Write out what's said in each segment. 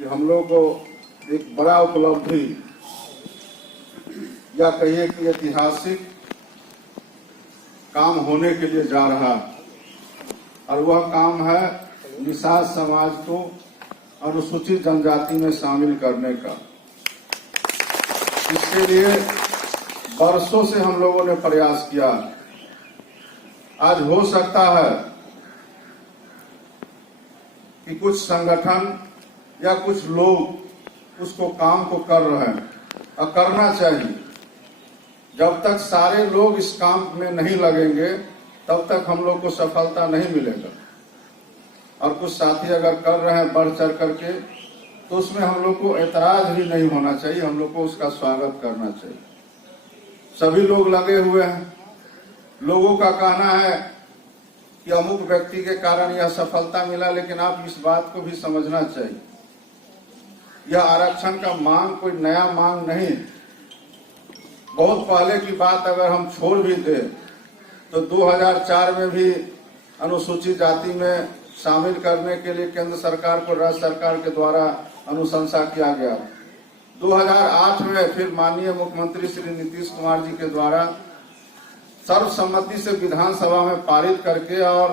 कि हम लोग को एक बड़ा उपलब्धि या कहिए कि ऐतिहासिक काम होने के लिए जा रहा है, और वह काम है निषाद समाज को अनुसूचित जनजाति में शामिल करने का। इसके लिए वर्षों से हम लोगों ने प्रयास किया। आज हो सकता है कि कुछ संगठन या कुछ लोग उसको काम को कर रहे हैं, और करना चाहिए। जब तक सारे लोग इस काम में नहीं लगेंगे तब तक हम लोग को सफलता नहीं मिलेगा। और कुछ साथी अगर कर रहे हैं बढ़ चढ़ करके, तो उसमें हम लोग को ऐतराज भी नहीं होना चाहिए, हम लोग को उसका स्वागत करना चाहिए। सभी लोग लगे हुए हैं। लोगों का कहना है कि अमुक व्यक्ति के कारण यह सफलता मिला, लेकिन आप इस बात को भी समझना चाहिए, यह आरक्षण का मांग कोई नया मांग नहीं। बहुत पहले की बात अगर हम छोड़ भी दें तो 2004 में भी अनुसूचित जाति में शामिल करने के लिए केंद्र सरकार को राज्य सरकार के द्वारा अनुशंसा किया गया। 2008 में फिर माननीय मुख्यमंत्री श्री नीतीश कुमार जी के द्वारा सर्वसम्मति से विधानसभा में पारित करके और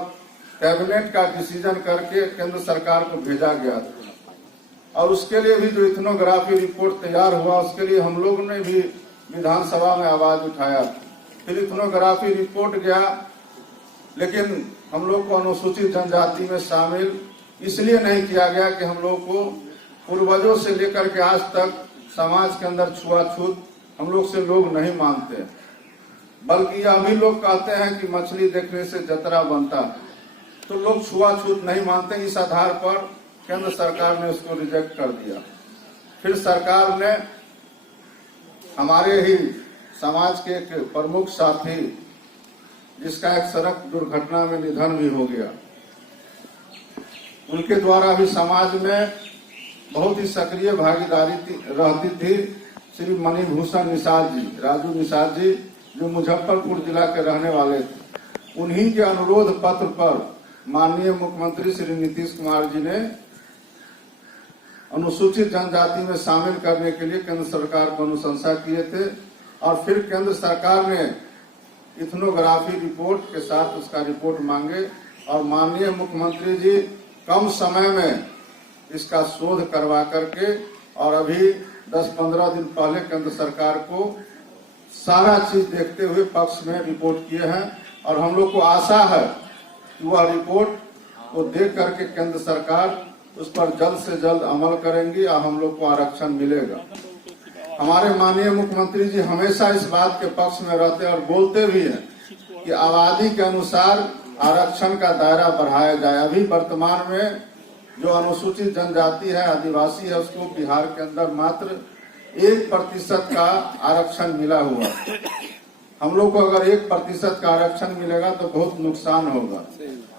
कैबिनेट का डिसीजन करके केंद्र सरकार को भेजा गया। और उसके लिए भी जो इथनोग्राफी रिपोर्ट तैयार हुआ, उसके लिए हम लोग ने भी विधानसभा में आवाज उठाया। फिर इथनोग्राफी रिपोर्ट गया, लेकिन हम लोग को अनुसूचित जनजाति में शामिल इसलिए नहीं किया गया कि हम लोग को पूर्वजों से लेकर के आज तक समाज के अंदर छुआछूत हम लोग से लोग नहीं मानते, बल्कि यह भी लोग कहते हैं कि मछली देखने से जतरा बनता है। तो लोग छुआछूत नहीं मानते। इस आधार पर केंद्र सरकार ने उसको रिजेक्ट कर दिया। फिर सरकार ने हमारे ही समाज के एक प्रमुख साथी, जिसका एक सड़क दुर्घटना में निधन भी हो गया, उनके द्वारा भी समाज में बहुत ही सक्रिय भागीदारी रहती थी। श्री मणिभूषण निषाद जी, राजू निषाद जी, जो मुजफ्फरपुर जिला के रहने वाले थे, उन्हीं के अनुरोध पत्र पर माननीय मुख्यमंत्री श्री नीतीश कुमार जी ने अनुसूचित जनजाति में शामिल करने के लिए केंद्र सरकार को अनुशंसा किए थे। और फिर केंद्र सरकार ने इथनोग्राफी रिपोर्ट के साथ उसका रिपोर्ट मांगे, और माननीय मुख्यमंत्री जी कम समय में इसका शोध करवा करके और अभी 10-15 दिन पहले केंद्र सरकार को सारा चीज देखते हुए पक्ष में रिपोर्ट किए हैं। और हम लोग को आशा है कि वह रिपोर्ट को देख करके केंद्र सरकार उस पर जल्द से जल्द अमल करेंगी और हम लोग को आरक्षण मिलेगा। हमारे माननीय मुख्यमंत्री जी हमेशा इस बात के पक्ष में रहते और बोलते भी हैं कि आबादी के अनुसार आरक्षण का दायरा बढ़ाया जाए। अभी वर्तमान में जो अनुसूचित जनजाति है, आदिवासी है, उसको बिहार के अंदर मात्र 1% का आरक्षण मिला हुआ। हम लोग को अगर 1% का आरक्षण मिलेगा तो बहुत नुकसान होगा।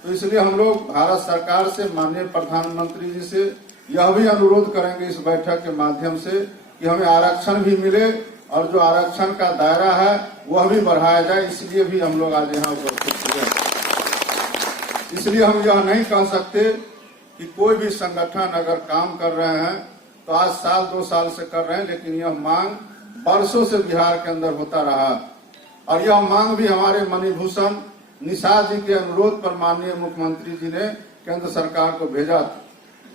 तो इसलिए हम लोग भारत सरकार से, माननीय प्रधानमंत्री जी से यह भी अनुरोध करेंगे इस बैठक के माध्यम से कि हमें आरक्षण भी मिले और जो आरक्षण का दायरा है वह भी बढ़ाया जाए। इसलिए भी हम लोग आज यहाँ उपस्थित हुए। इसलिए हम यह नहीं कह सकते कि कोई भी संगठन अगर काम कर रहे हैं तो आज 1-2 साल से कर रहे हैं, लेकिन यह मांग वर्षों से बिहार के अंदर होता रहा। और यह मांग भी हमारे मणिभूषण निषाद जी के अनुरोध पर माननीय मुख्यमंत्री जी ने केंद्र सरकार को भेजा था।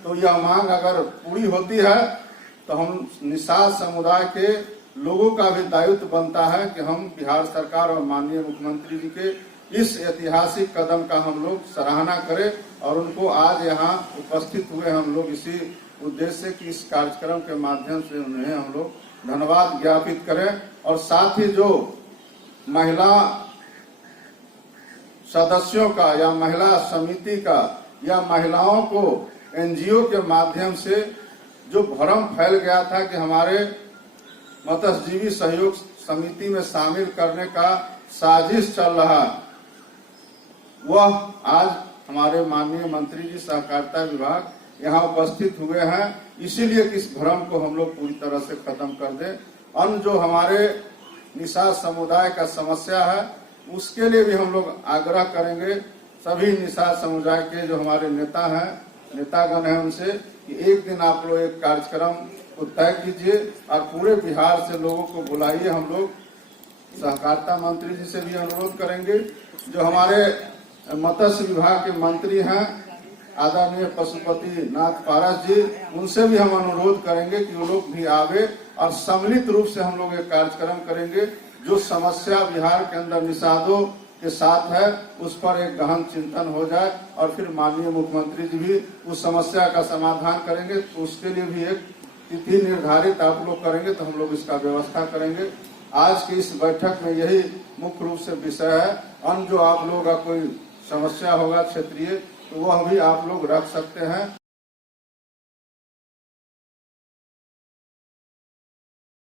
तो यह मांग अगर पूरी होती है तो हम निषाद समुदाय के लोगों का भी दायित्व बनता है कि हम बिहार सरकार और माननीय मुख्यमंत्री जी के इस ऐतिहासिक कदम का हम लोग सराहना करें और उनको आज यहाँ उपस्थित हुए हम लोग इसी उद्देश्य से कि इस कार्यक्रम के माध्यम से उन्हें हम लोग धन्यवाद ज्ञापित करें। और साथ ही जो महिला सदस्यों का या महिला समिति का या महिलाओं को एनजीओ के माध्यम से जो भ्रम फैल गया था कि हमारे मत्स्यजीवी सहयोग समिति में शामिल करने का साजिश चल रहा, वह आज हमारे माननीय मंत्री जी सहकारिता विभाग यहाँ उपस्थित हुए हैं। इसीलिए कि इस भ्रम को हम लोग पूरी तरह से खत्म कर दें। अन्य जो हमारे निषाद समुदाय का समस्या है उसके लिए भी हम लोग आग्रह करेंगे सभी निषाद समुदाय के जो हमारे नेता हैं, नेतागण हैं, उनसे कि एक दिन आप लोग एक कार्यक्रम को तय कीजिए और पूरे बिहार से लोगों को बुलाइए। हम लोग सहकारिता मंत्री जी से भी अनुरोध करेंगे, जो हमारे मत्स्य विभाग के मंत्री हैं आदरणीय पशुपति नाथ पारस जी, उनसे भी हम अनुरोध करेंगे कि वो लोग भी आवे और सम्मिलित रूप से हम लोग एक कार्यक्रम करेंगे। जो समस्या बिहार के अंदर निषादों के साथ है उस पर एक गहन चिंतन हो जाए और फिर माननीय मुख्यमंत्री जी भी उस समस्या का समाधान करेंगे। तो उसके लिए भी एक तिथि निर्धारित आप लोग करेंगे तो हम लोग इसका व्यवस्था करेंगे। आज की इस बैठक में यही मुख्य रूप से विषय है। अन्य जो आप लोगों का कोई समस्या होगा क्षेत्रीय तो वह भी आप लोग रख सकते हैं।